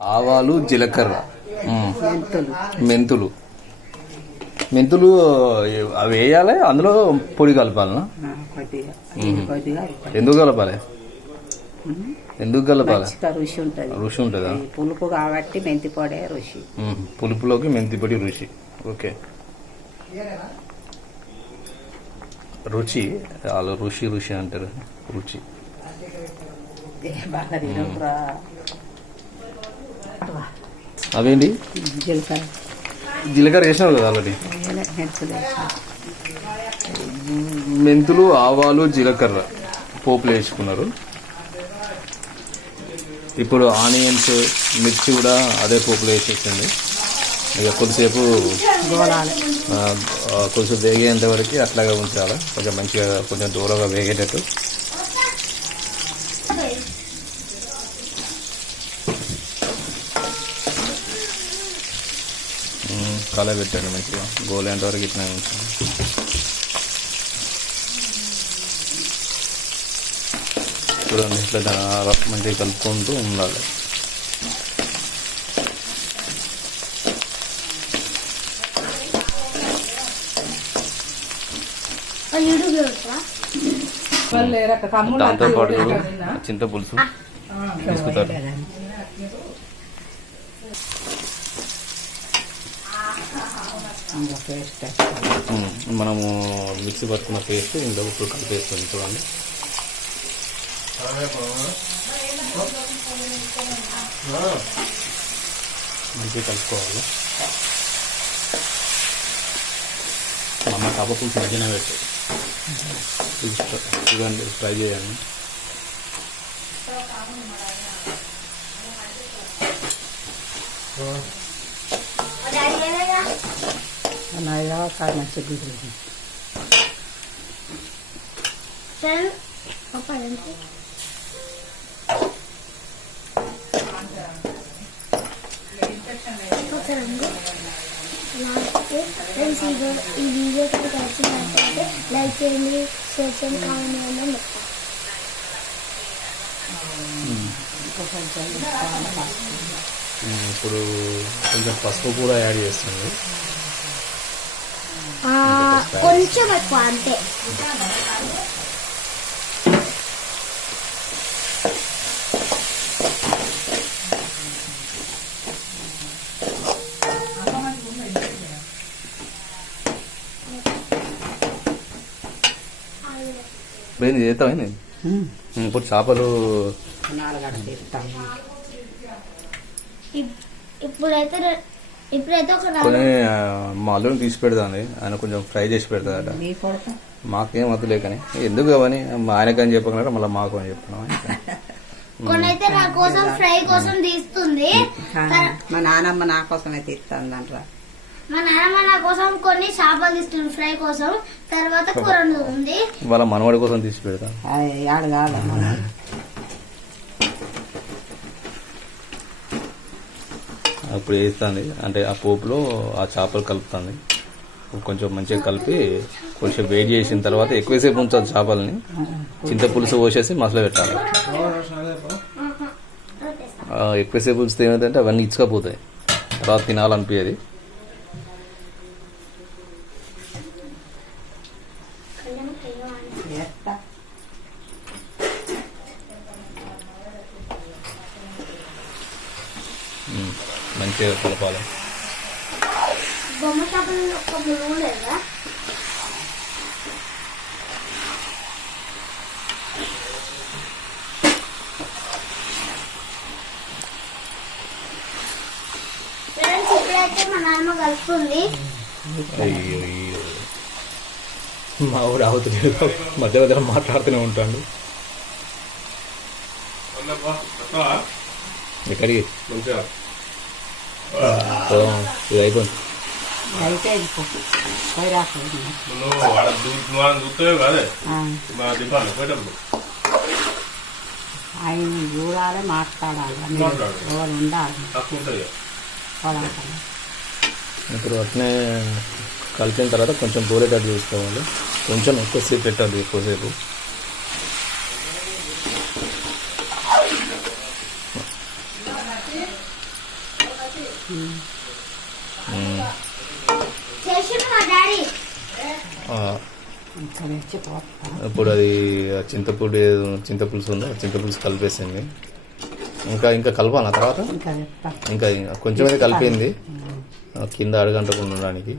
ఆవాలు, జీలకర్ర, మెంతులు, మెంతులు. మెంతులు అవి వేయాలి, అందులో పొడి కలపాలనా? కొద్దిగా కొద్దిగా ఎందుకు కలపాలి? ఎందుకు కలపాలి? రుచి ఉంటుంది. రుచి ఉంటుందా? పులుపు కాబట్టి మెంతి పొడే రుచి. పులుపులోకి మెంతి పొడి రుచి. ఓకే, రుచి. వాళ్ళు రుచి రుచి అంటారు. రుచి అవేంటి? జీలకర్ర, జీలకర్ర వేసినావు కదా ఆల్రెడీ. మెంతులు, ఆవాలు, జీలకర్ర పోపులు వేసుకున్నారు. ఇప్పుడు ఆనియన్స్, మిర్చి కూడా అదే పోపులో వేసేసింది. ఇక కొద్దిసేపు కొంచెం వేగేంత వరకు అట్లాగే ఉంచాలి. కొంచెం మంచిగా కొంచెం దూరంగా వేగేటట్టు. కల పెట్టండి మంచిగా, గోలేంత వరకు ఇట్లా ఉంచాలి. చూడండి, ఇట్లా మంచిగా కలుపుకుంటూ ఉండాలి. దాంతో పాటు చింతపులుసు తీసుకుంటారు. మనము మిక్సీ పట్టుకున్న పేస్ట్ ఇంట్లో ఇప్పుడు కలిపేస్తుంది. చూడండి, మంచిగా కలుపుకోవాలి. అమ్మ కప్ప పులుసు మధ్యన పెట్టి చూడండి, ట్రై చేయండి. ఈ వీడియో నచ్చినట్లయితే లైక్ చేయండి, షేర్ చేయండి, కామెంట్ చేయండి. ఇప్పుడు కొంచెం పసుపు కూడా యాడ్ చేస్తుంది. కొంచెం ఎక్కువ అంతే. ఏంది చేస్తామని ఇప్పుడు చేపలు ఇప్పుడైతే కొన్ని మా అల్లుని తీసి పెడతాంది. ఆయన కొంచెం ఫ్రై చేసి పెడతాడట. మాకేం వద్దులే కానీ ఎందుకు అవని ఆయనకని చెప్పకుండా మళ్ళీ మాకు అని చెప్తున్నాం. కొనైతే నా కోసం ఫ్రై కోసం తీస్తుంది. మా నానమ్మ నా కోసమే తీస్తుంది అంటారా. మా నాన్నమ్మ నా కోసం కొన్ని చేపలు తీస్తుంది ఫ్రై కోసం. తర్వాత కూర ఉంది, వాళ్ళ మనవాడి కోసం తీసి పెడతా. ఆడు కాదు అప్పుడు వేస్తుంది. అంటే ఆ పోపులో ఆ చేపలు కలుపుతుంది. కొంచెం మంచిగా కలిపి కొంచెం వేడి చేసిన తర్వాత ఎక్కువసేపు ఉంచాలి చేపలని. చింతపులుసు పోసేసి మసాలా పెట్టాలి. ఎక్కువసేపు ఉంచితే ఏమైందంటే అవన్నీ ఇచ్చుకపోతాయి, తర్వాత తినాలనిపించేది. మంచిగా కలపాలి. మా నాన్నమ్మ కలుపుతుంది. అయ్యో, మా ఊరు అవుతుంది. మధ్య మధ్యలో మాట్లాడుతూనే ఉంటాడు. ఎక్కడికి ఇది అయిపోయింది. ఆయన చూడాలి, మాట్లాడాలి, ఉండాలి. ఇప్పుడు అట్నే కలిపిన తర్వాత కొంచెం పోరేటట్టు చూసుకోవాలి. కొంచెం ఎక్కువసేపు పెట్టాలి. ఎక్కువసేపు చేసిండు మా డాడీ. ఆ, ఇంకా తెచ్చిపోతా. ఇప్పుడు అది చింతపులుసు ఉందో చింతపులుసు కలిపేసింది. ఇంకా కలపాలి తర్వాత ఇంకా చెప్తా. ఇంకా కొంచెం అయితే కలిపింది కింద అడగంటకుండా ఉండడానికి.